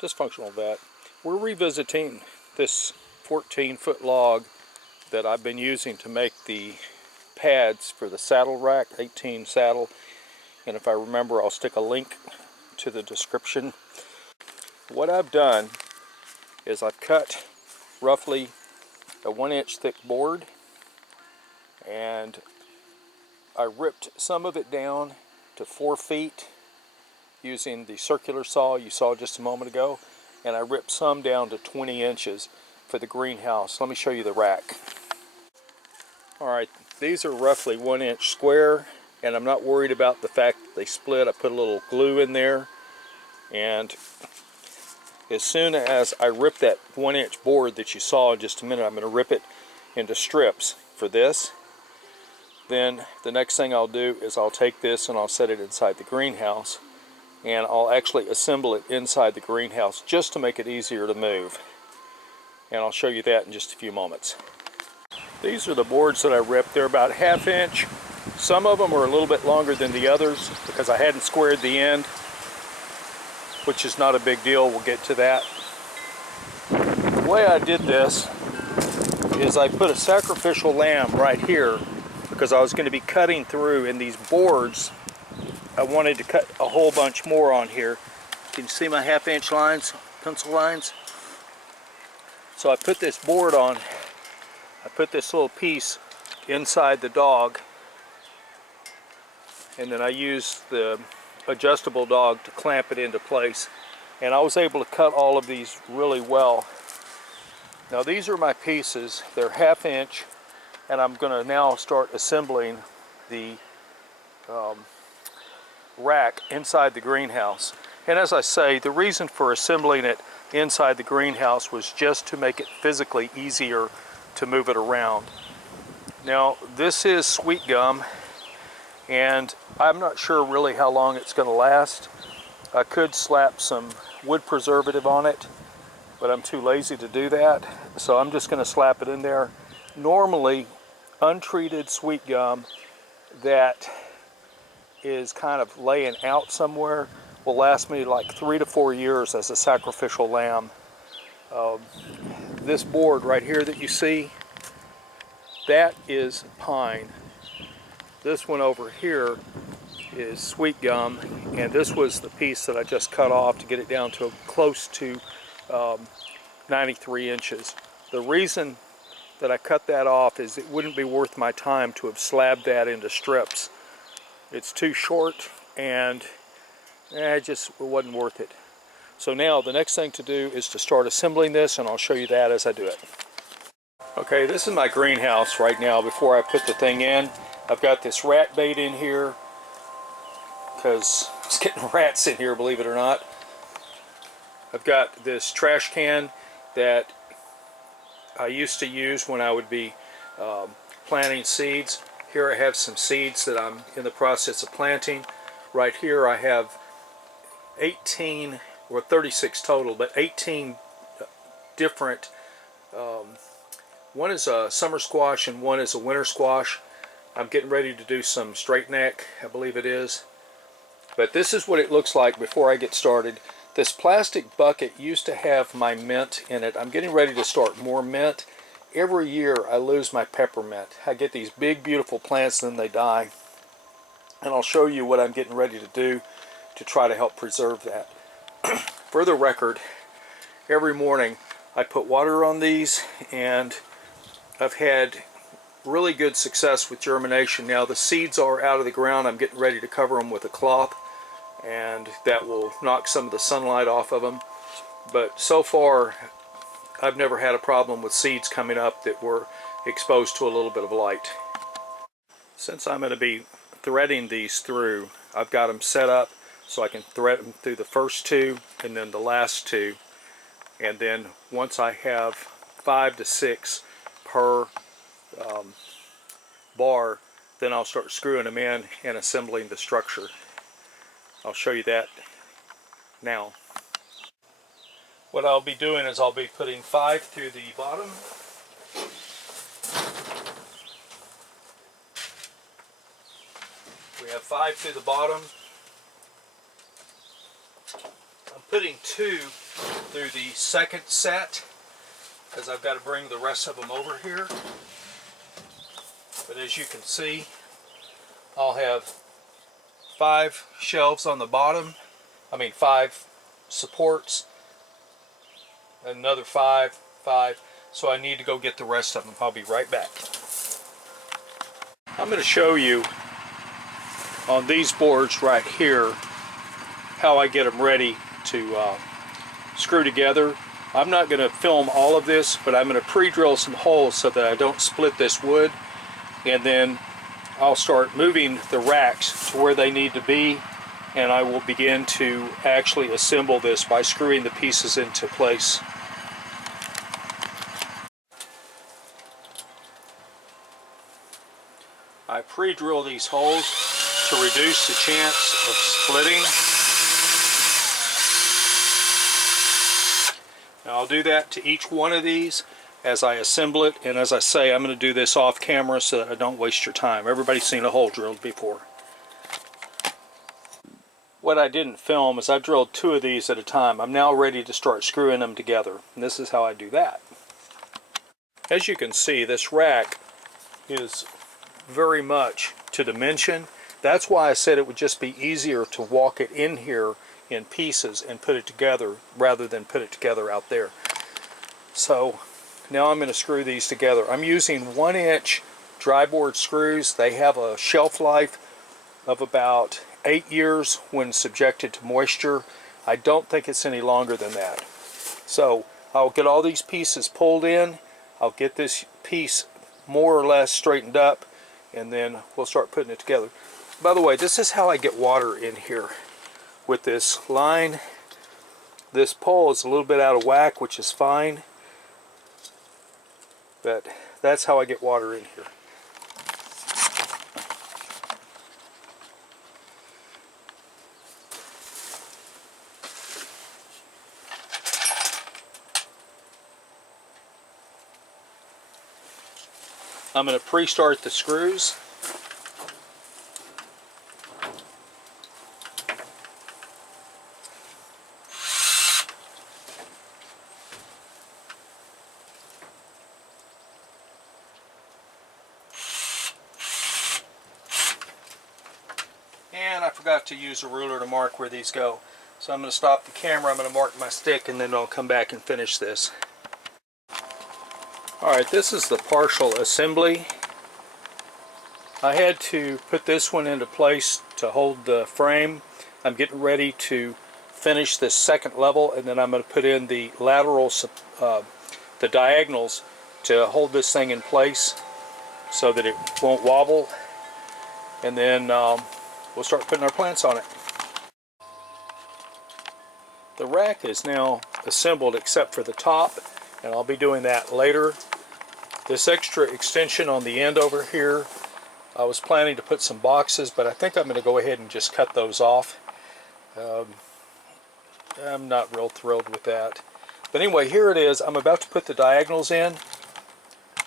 Dysfunctional vet. We're revisiting this 14-foot log that I've been using to make the pads for the saddle rack, 18 saddle, and if I remember I'll stick a link to the description. What I've done is I've cut roughly a 1-inch thick board, and I ripped some of it down to 4 feet using the circular saw you saw just a moment ago, and I ripped some down to 20 inches for the greenhouse. Let me show you the rack. Alright, these are roughly 1-inch square, and I'm not worried about the fact that they split. I put a little glue in there, and as soon as I rip that 1-inch board that you saw in just a minute, I'm going to rip it into strips for this. Then the next thing I'll do is I'll take this and I'll set it inside the greenhouse, and I'll actually assemble it inside the greenhouse just to make it easier to move. And I'll show you that in just a few moments. These are the boards that I ripped. They're about 1/2 inch. Some of them are a little bit longer than the others because I hadn't squared the end, which is not a big deal. We'll get to that. The way I did this is I put a sacrificial lamb right here because I was going to be cutting through in these boards. I wanted to cut a whole bunch more on here. Can you see my 1/2 inch lines, pencil lines? So I put this board on. I put this little piece inside the dog, and then I used the adjustable dog to clamp it into place, and I was able to cut all of these really well. Now these are my pieces. They're 1/2 inch, and I'm going to now start assembling the rack inside the greenhouse. And as I say, the reason for assembling it inside the greenhouse was just to make it physically easier to move it around. Now this is sweet gum, and I'm not sure really how long it's going to last. I could slap some wood preservative on it, but I'm too lazy to do that, so I'm just going to slap it in there. Normally untreated sweet gum that is kind of laying out somewhere will last me like 3 to 4 years as a sacrificial lamb. This board right here that you see, that is pine. This one over here is sweet gum, and this was the piece that I just cut off to get it down to close to 93 inches. The reason that I cut that off is it wouldn't be worth my time to have slabbed that into strips. It's too short, and it just wasn't worth it. So now the next thing to do is to start assembling this, and I'll show you that as I do it. Okay, this is my greenhouse right now before I put the thing in. I've got this rat bait in here because it's getting rats in here, believe it or not. I've got this trash can that I used to use when I would be planting seeds. Here I have some seeds that I'm in the process of planting. Right here I have 18, or 36 total, but 18 different, one is a summer squash and one is a winter squash. I'm getting ready to do some straight neck, I believe it is. But this is what it looks like before I get started. This plastic bucket used to have my mint in it. I'm getting ready to start more mint. Every year I lose my peppermint. I get these big beautiful plants and then they die. And I'll show you what I'm getting ready to do to try to help preserve that. For the record, every morning I put water on these, and I've had really good success with germination. Now the seeds are out of the ground. I'm getting ready to cover them with a cloth, and that will knock some of the sunlight off of them. But so far I've never had a problem with seeds coming up that were exposed to a little bit of light. Since I'm going to be threading these through, I've got them set up so I can thread them through the first 2 and then the last 2, and then once I have 5 to 6 per bar, then I'll start screwing them in and assembling the structure. I'll show you that now. What I'll be doing is I'll be putting 5 through the bottom. We have 5 through the bottom. I'm putting 2 do the second set, because I've got to bring the rest of them over here. But as you can see, I'll have 5 shelves on the bottom. 5 supports, another 5, so I need to go get the rest of them. I'll be right back. I'm going to show you on these boards right here how I get them ready to screw together. I'm not going to film all of this, but I'm going to pre-drill some holes so that I don't split this wood, and then I'll start moving the racks to where they need to be, and I will begin to actually assemble this by screwing the pieces into place. I pre-drill these holes to reduce the chance of splitting. Now I'll do that to each one of these as I assemble it, and as I say, I'm going to do this off camera so that I don't waste your time. Everybody's seen a hole drilled before. What I didn't film is I drilled 2 of these at a time. I'm now ready to start screwing them together, and this is how I do that. As you can see, this rack is very much to dimension. That's why I said it would just be easier to walk it in here in pieces and put it together rather than put it together out there. So now I'm going to screw these together. I'm using 1-inch dry board screws. They have a shelf life of about 8 years when subjected to moisture. I don't think it's any longer than that. So I'll get all these pieces pulled in. I'll get this piece more or less straightened up, and then we'll start putting it together. By the way, this is how I get water in here. With this line, this pole is a little bit out of whack, which is fine, but that's how I get water in here. I'm going to pre-start the screws. And I forgot to use a ruler to mark where these go. So I'm going to stop the camera, I'm going to mark my stick, and then I'll come back and finish this. Alright, this is the partial assembly. I had to put this one into place to hold the frame. I'm getting ready to finish this second level, and then I'm going to put in the lateral, the diagonals to hold this thing in place so that it won't wobble, and then we'll start putting our plants on it. The rack is now assembled except for the top, and I'll be doing that later. This extra extension on the end over here, I was planning to put some boxes, but I think I'm going to go ahead and just cut those off. I'm not real thrilled with that. But anyway, here it is. I'm about to put the diagonals in.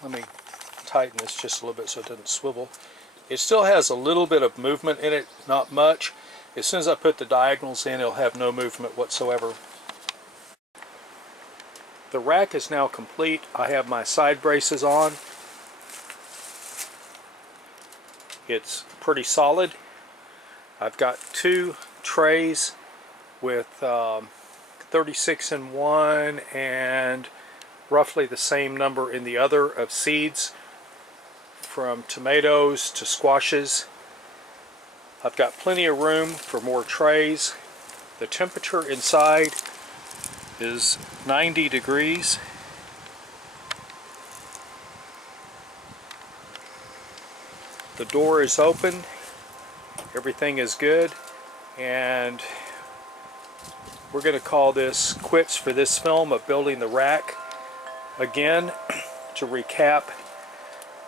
Let me tighten this just a little bit so it doesn't swivel. It still has a little bit of movement in it, not much. As soon as I put the diagonals in, it'll have no movement whatsoever. The rack is now complete. I have my side braces on. It's pretty solid. I've got 2 trays with 36 in one and roughly the same number in the other of seeds, from tomatoes to squashes. I've got plenty of room for more trays. The temperature inside is 90 degrees. The door is open. Everything is good, and we're going to call this quits for this film of building the rack. Again, to recap,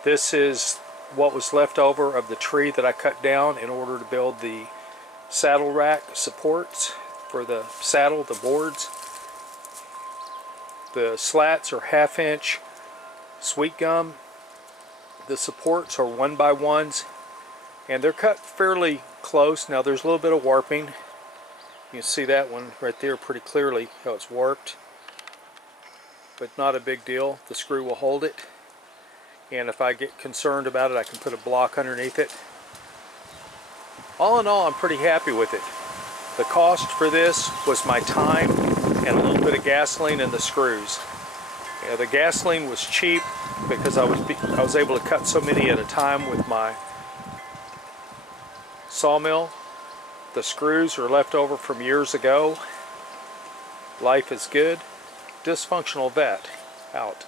this is what was left over of the tree that I cut down in order to build the saddle rack supports for the saddle, the boards. The slats are 1/2 inch sweet gum. The supports are 1x1s, and they're cut fairly close. Now there's a little bit of warping. You can see that one right there pretty clearly, how it's warped. but not a big deal. The screw will hold it, and if I get concerned about it, I can put a block underneath it. All in all, I'm pretty happy with it. The cost for this was my time and a little bit of gasoline and the screws. Yeah, the gasoline was cheap because I was able to cut so many at a time with my sawmill. The screws are left over from years ago. Life is good. Dysfunctional Vet out.